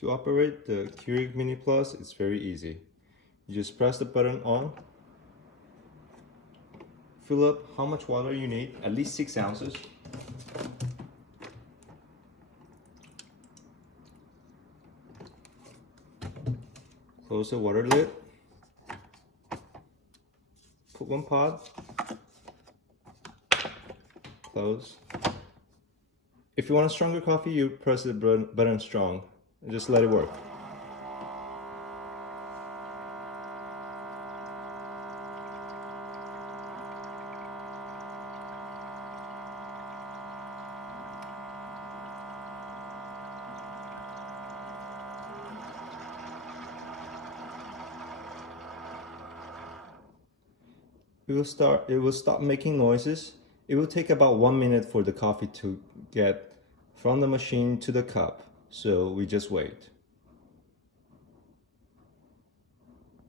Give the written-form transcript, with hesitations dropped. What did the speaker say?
To operate the Keurig Mini Plus, it's very easy. You just press the button on, fill up how much water you need, at least 6 ounces. Close the water lid. Put one pod. Close. If you want a stronger coffee, you press the button strong and just let it work. It will stop making noises. It will take about 1 minute for the coffee to get from the machine to the cup, so we just wait.